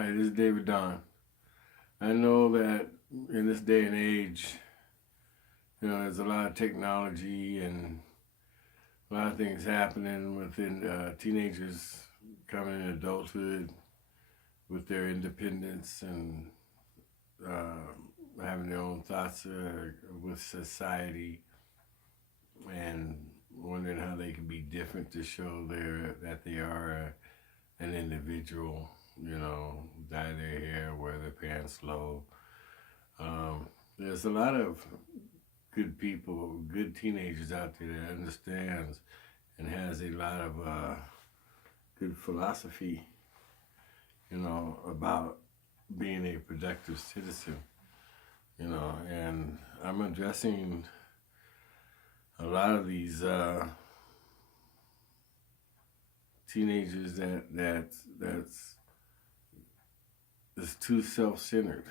Hi, this is David Don. I know that in this day and age, there's a lot of technology and a lot of things happening within teenagers coming in adulthood with their independence and having their own thoughts with society and wondering how they can be different to show that they are an individual. Dye their hair, wear their pants low. There's a lot of good people, good teenagers out there that understands and has a lot of good philosophy, about being a productive citizen, and I'm addressing a lot of these teenagers that's too self-centered,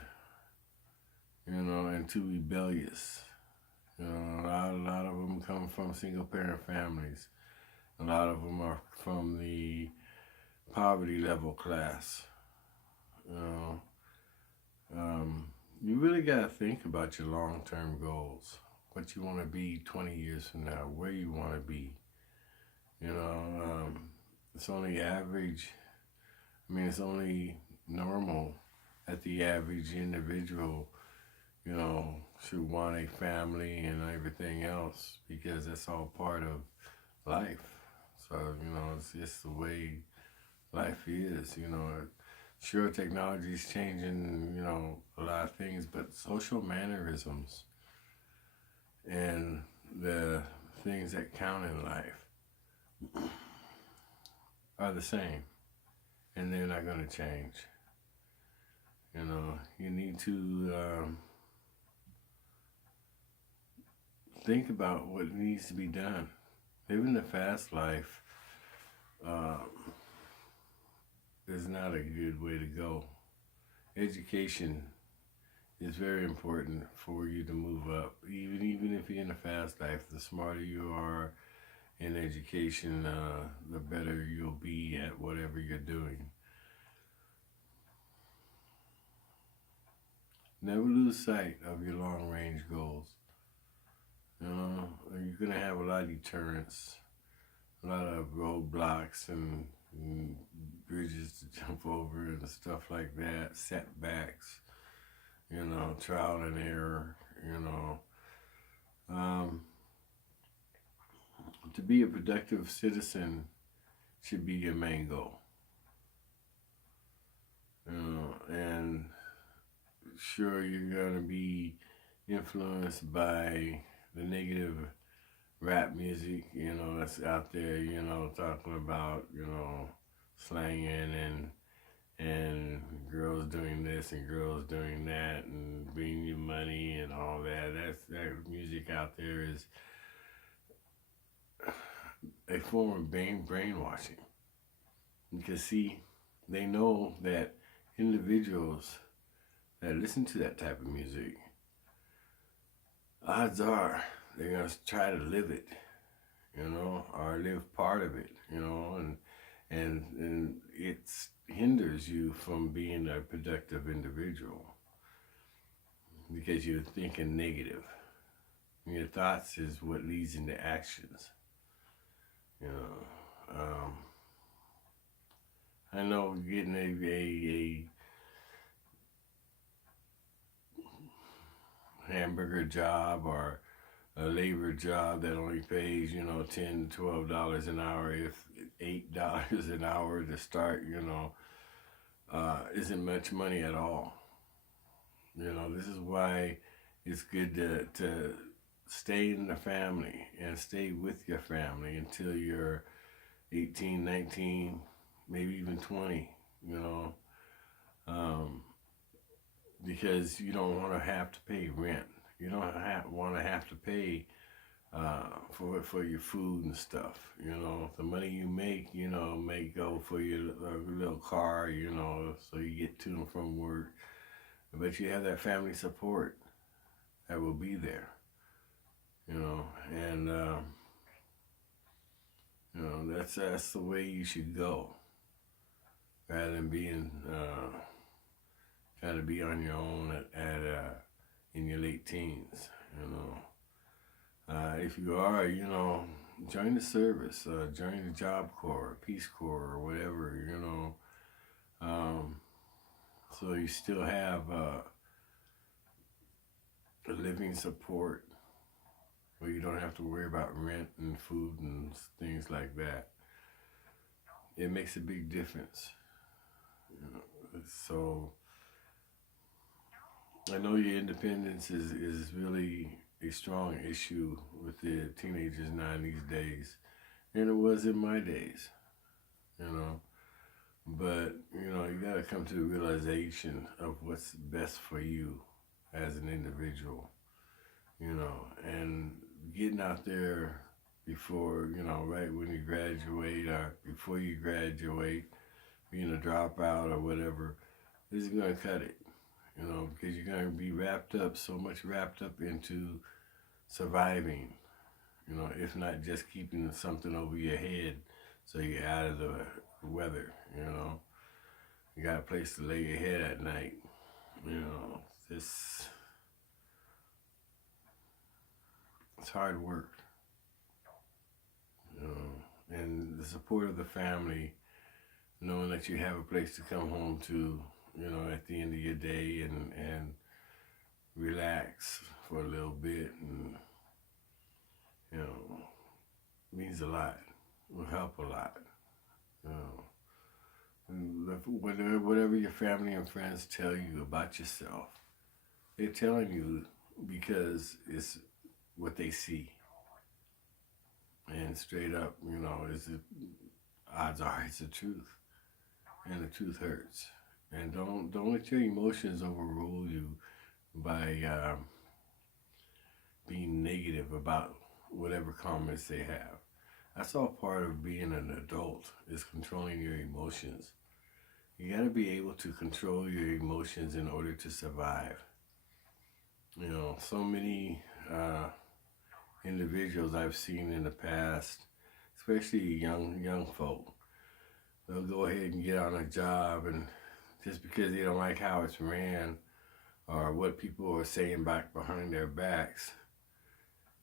and too rebellious. A lot of them come from single-parent families. A lot of them are from the poverty level class. You know, you really got to think about your long-term goals, what you want to be 20 years from now, where you want to be. It's only average. It's only normal that the average individual, should want a family and everything else because that's all part of life. So, it's just the way life is. Sure, technology is changing, a lot of things, but social mannerisms and the things that count in life are the same, and they're not going to change. You need to think about what needs to be done. Living the fast life is not a good way to go. Education is very important for you to move up. Even if you're in a fast life, the smarter you are in education, the better you'll be at whatever you're doing. Never lose sight of your long range goals. You're going to have a lot of deterrence, a lot of roadblocks and bridges to jump over and stuff like that, setbacks, trial and error, to be a productive citizen should be your main goal. And sure, you're going to be influenced by the negative rap music, that's out there, talking about, slanging and girls doing this and girls doing that and bringing you money and all that. That music out there is a form of brainwashing. Because see, they know that individuals that listen to that type of music, odds are they're going to try to live it, or live part of it, and it hinders you from being a productive individual because you're thinking negative. Your thoughts is what leads into actions. I know getting a hamburger job or a labor job that only pays, $10 to $12 an hour, if $8 an hour to start, isn't much money at all. This is why it's good to stay in the family and stay with your family until you're 18, 19, maybe even 20, because you don't want to have to pay rent. You don't want to have to pay for your food and stuff. The money you make, may go for your little car, so you get to and from work. But you have that family support that will be there, and that's the way you should go, rather than being got to be on your own in your late teens. You know, if you are, join the service, join the Job Corps, Peace Corps, or whatever. So you still have a living support where you don't have to worry about rent and food and things like that. It makes a big difference. So I know your independence is really a strong issue with the teenagers now these days, and it was in my days, you know. But you got to come to the realization of what's best for you as an individual, and getting out there before, right when you graduate or before you graduate, being a dropout or whatever, this is going to cut it, because you're going to be so much wrapped up into surviving, if not just keeping something over your head so you're out of the weather, You got a place to lay your head at night, it's hard work, and the support of the family, knowing that you have a place to come home to, at the end of your day and relax for a little bit, and, means a lot, will help a lot, And whatever your family and friends tell you about yourself, they're telling you because it's what they see. And straight up, odds are it's the truth. And the truth hurts. And don't let your emotions overrule you by being negative about whatever comments they have. That's all part of being an adult, is controlling your emotions. You got to be able to control your emotions in order to survive. So many individuals I've seen in the past, especially young folk, they'll go ahead and get on a job, and just because they don't like how it's ran or what people are saying back behind their backs,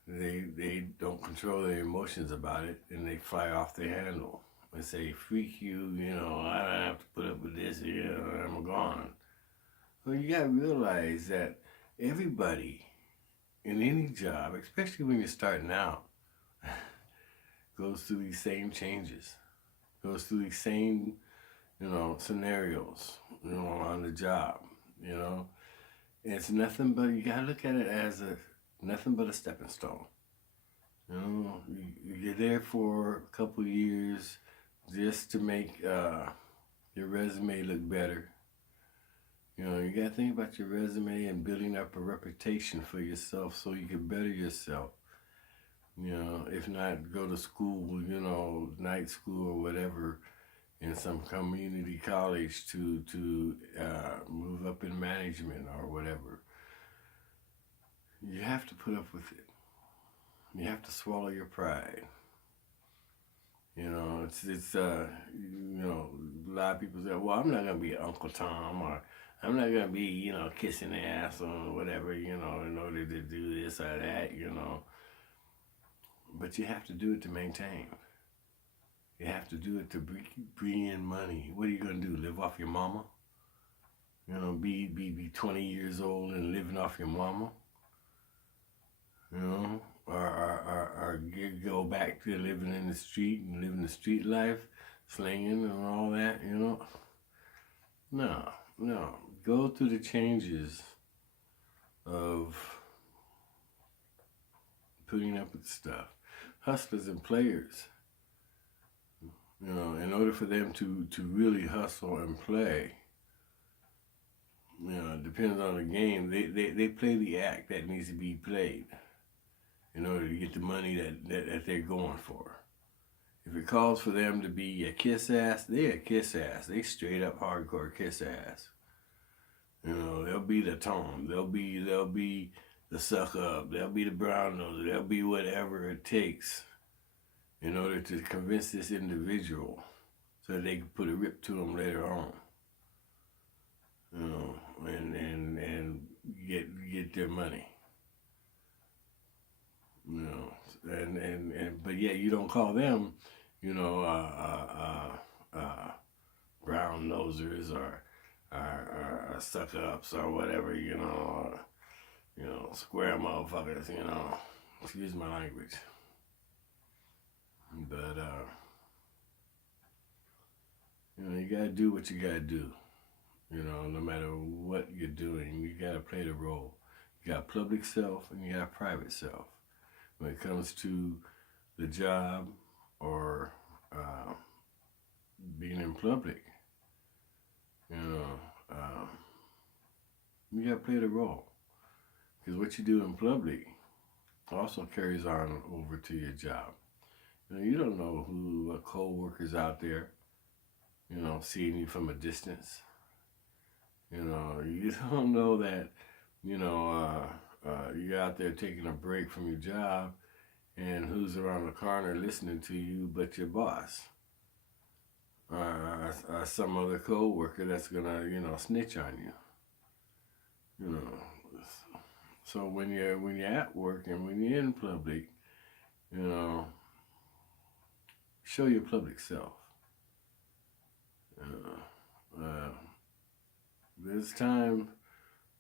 they don't control their emotions about it, and they fly off the handle and say, freak you, I don't have to put up with this, I'm gone. Well, you got to realize that everybody in any job, especially when you're starting out, goes through these same changes, goes through these same, scenarios, on the job, It's nothing but, you got to look at it as nothing but a stepping stone. You're there for a couple years just to make your resume look better. You got to think about your resume and building up a reputation for yourself so you can better yourself. If not, go to school, night school or whatever, in some community college to move up in management or whatever. You have to put up with it. You have to swallow your pride. It's a lot of people say, well, I'm not going to be Uncle Tom, or I'm not going to be, kissing the ass or whatever, in order to do this or that, But you have to do it to maintain. You have to do it to bring in money. What are you going to do, live off your mama? Be 20 years old and living off your mama? Or go back to living in the street and living the street life, slinging and all that, No. Go through the changes of putting up with stuff. Hustlers and players, in order for them to really hustle and play, it depends on the game. They play the act that needs to be played in order to get the money that they're going for. If it calls for them to be a kiss ass, they're a kiss ass. They straight up hardcore kiss ass. They'll be the Tom. They'll be the suck up. They'll be the brown nose. They'll be whatever it takes in order to convince this individual so that they can put a rip to them later on. And get their money. You know, and but yet you don't call them, you know, brown nosers or suck ups or whatever, square motherfuckers, Excuse my language. But you gotta do what you gotta do. No matter what you're doing, you gotta play the role. You got public self and you got private self. When it comes to the job or being in public, you gotta play the role. Because what you do in public also carries on over to your job. You don't know who co-workers out there, seeing you from a distance. You don't know that, you're out there taking a break from your job and who's around the corner listening to you but your boss. Or some other co-worker that's gonna, snitch on you. So when you're at work and when you're in public, show your public self. There's time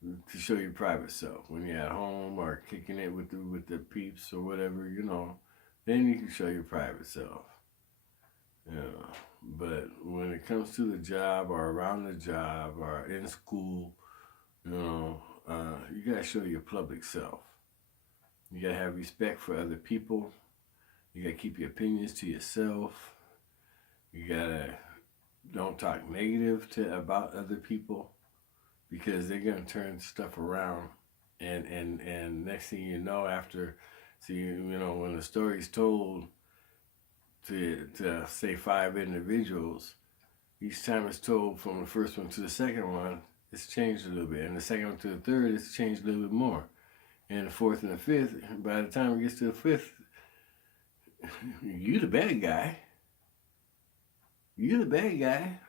to show your private self when you're at home or kicking it with the peeps or whatever. Then you can show your private self. But when it comes to the job or around the job or in school, you gotta show your public self. You gotta have respect for other people. You gotta keep your opinions to yourself. You gotta don't talk negative about other people because they're gonna turn stuff around. And next thing you know, when the story's told to say 5 individuals, each time it's told from the first one to the second one, it's changed a little bit. And the second one to the third, it's changed a little bit more. And the fourth and the fifth, by the time it gets to the fifth, you the bad guy. You're the bad guy.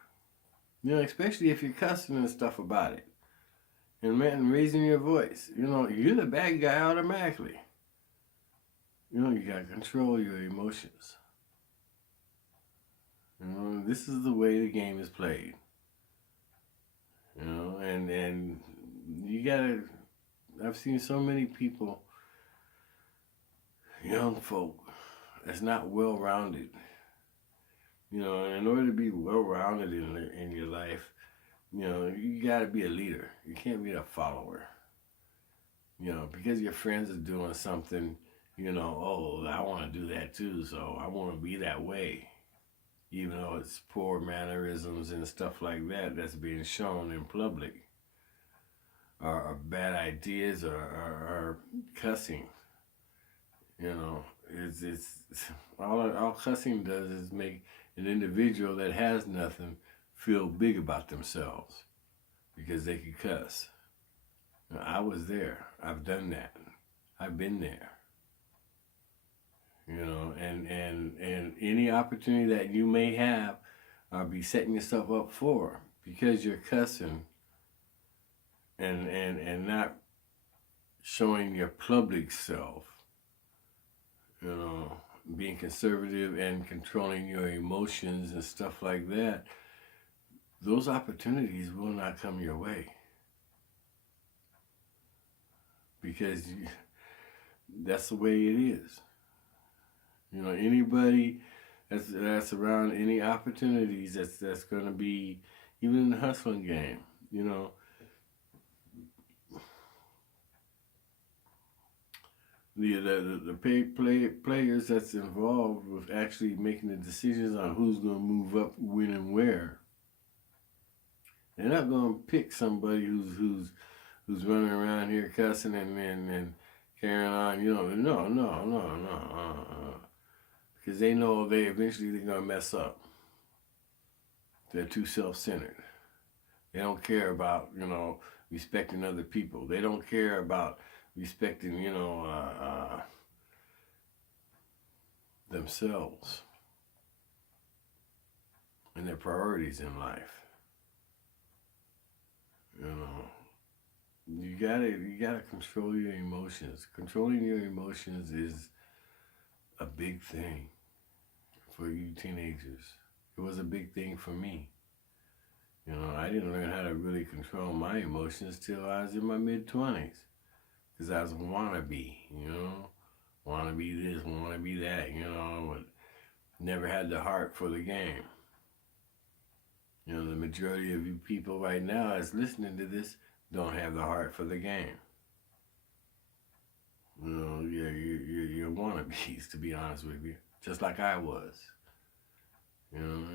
Especially if you're cussing and stuff about it. And man, raising your voice. You're the bad guy automatically. You gotta control your emotions. This is the way the game is played. And you gotta, I've seen so many people, young folk, that's not well-rounded. In order to be well-rounded in your life, you gotta be a leader. You can't be a follower. Because your friends are doing something, oh, I want to do that too, so I want to be that way. Even though it's poor mannerisms and stuff like that that's being shown in public. Or bad ideas or cussing. It's all cussing does is make an individual that has nothing feel big about themselves because they can cuss. I was there. I've done that. I've been there. And any opportunity that you may have or be setting yourself up for because you're cussing and not showing your public self, being conservative and controlling your emotions and stuff like that, those opportunities will not come your way. Because that's the way it is. Anybody that's around any opportunities that's going to be, even in the hustling game, the players that's involved with actually making the decisions on who's going to move up, when, and where. They're not going to pick somebody who's running around here cussing and carrying on. No. Because they know they're going to mess up. They're too self-centered. They don't care about, respecting other people. They don't care about respecting, themselves and their priorities in life. you gotta control your emotions. Controlling your emotions is a big thing for you teenagers. It was a big thing for me. You know, I didn't learn how to really control my emotions till I was in my mid-20s. Because I was a wannabe, you know? Wannabe this, wannabe that, you know? But never had the heart for the game. You know, the majority of you people right now that's listening to this don't have the heart for the game. You know, you're wannabes, to be honest with you. Just like I was. You know,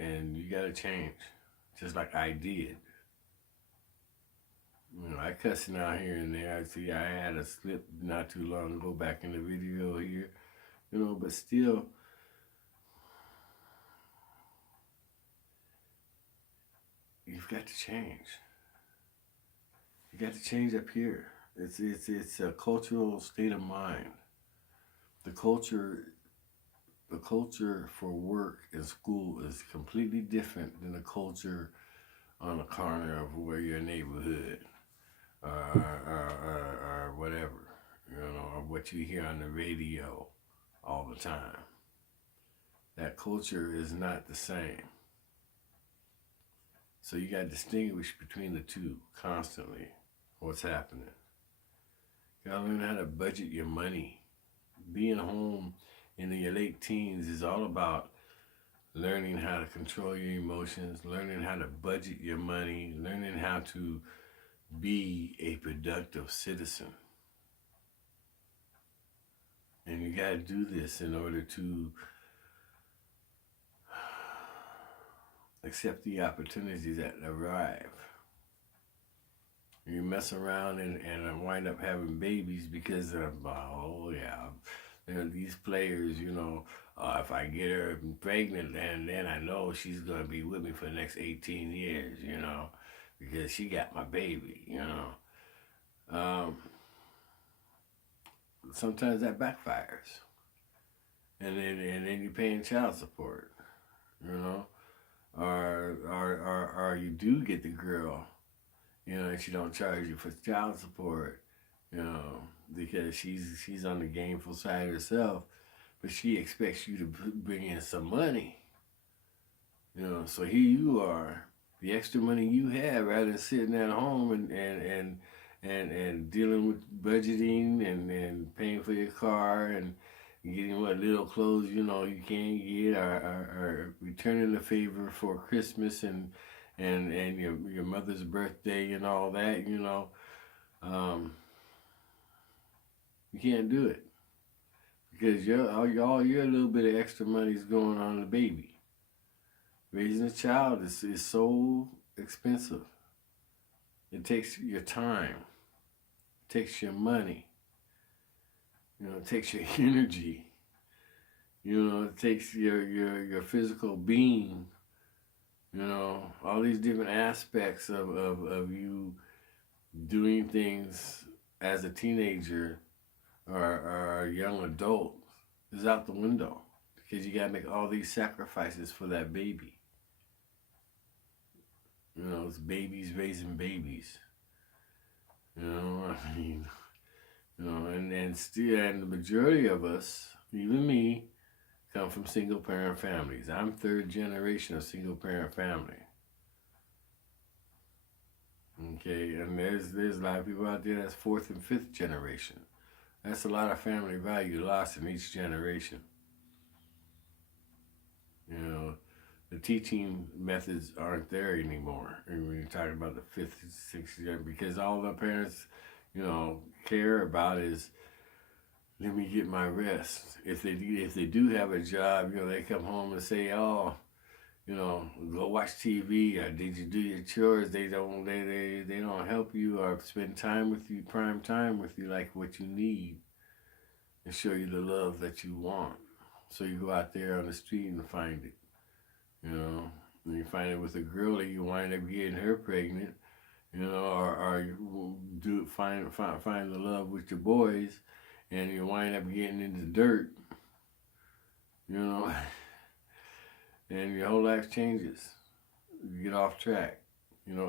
and you gotta change. Just like I did. You know, I cussing out here and there. I see I had a slip not too long ago back in the video here. You know, but still, you've got to change. You got to change up here. It's a cultural state of mind. The culture the culture for work and school is completely different than the culture on the corner of where your neighborhood or whatever, you know, or what you hear on the radio all the time. That culture is not the same. So you got to distinguish between the two constantly. What's happening? You got to learn how to budget your money. Being home in your late teens is all about learning how to control your emotions, learning how to budget your money, learning how to be a productive citizen. And you got to do this in order to accept the opportunities that arrive. You mess around and wind up having babies because of, oh yeah, you know, these players, you know, if I get her pregnant, then I know she's going to be with me for the next 18 years, you know, because she got my baby, you know. Sometimes that backfires. And then you're paying child support, you know. Or you do get the girl, you know, and she don't charge you for child support, you know, because she's on the gameful side herself, but she expects you to bring in some money, you know. So here you are, the extra money you have, rather than sitting at home and dealing with budgeting and paying for your car and getting what little clothes you know you can get, or returning the favor for Christmas and your mother's birthday and all that, you know. You can't do it because all your little bit of extra money is going on the baby. Raising a child is so expensive. It takes your time. It takes your money. You know, it takes your energy. You know, it takes your physical being. You know, all these different aspects of you doing things as a teenager or a young adult is out the window because you got to make all these sacrifices for that baby. You know, it's babies raising babies. You know, I mean, you know, and still, and the majority of us, even me, come from single parent families. I'm third generation of single parent family. Okay, and there's a lot of people out there that's fourth and fifth generation. That's a lot of family value lost in each generation. You know, the teaching methods aren't there anymore. And when you're talking about the fifth, sixth generation, because all the parents, you know, care about is, let me get my rest. If they do have a job, you know, they come home and say, oh, you know, go watch TV, or did you do your chores? They don't help you or spend time with you, prime time with you, like what you need, and show you the love that you want. So you go out there on the street and find it, you know. And you find it with a girl, and you wind up getting her pregnant, you know, or you do find the love with your boys, and you wind up getting into dirt, you know, and your whole life changes. You get off track, you know.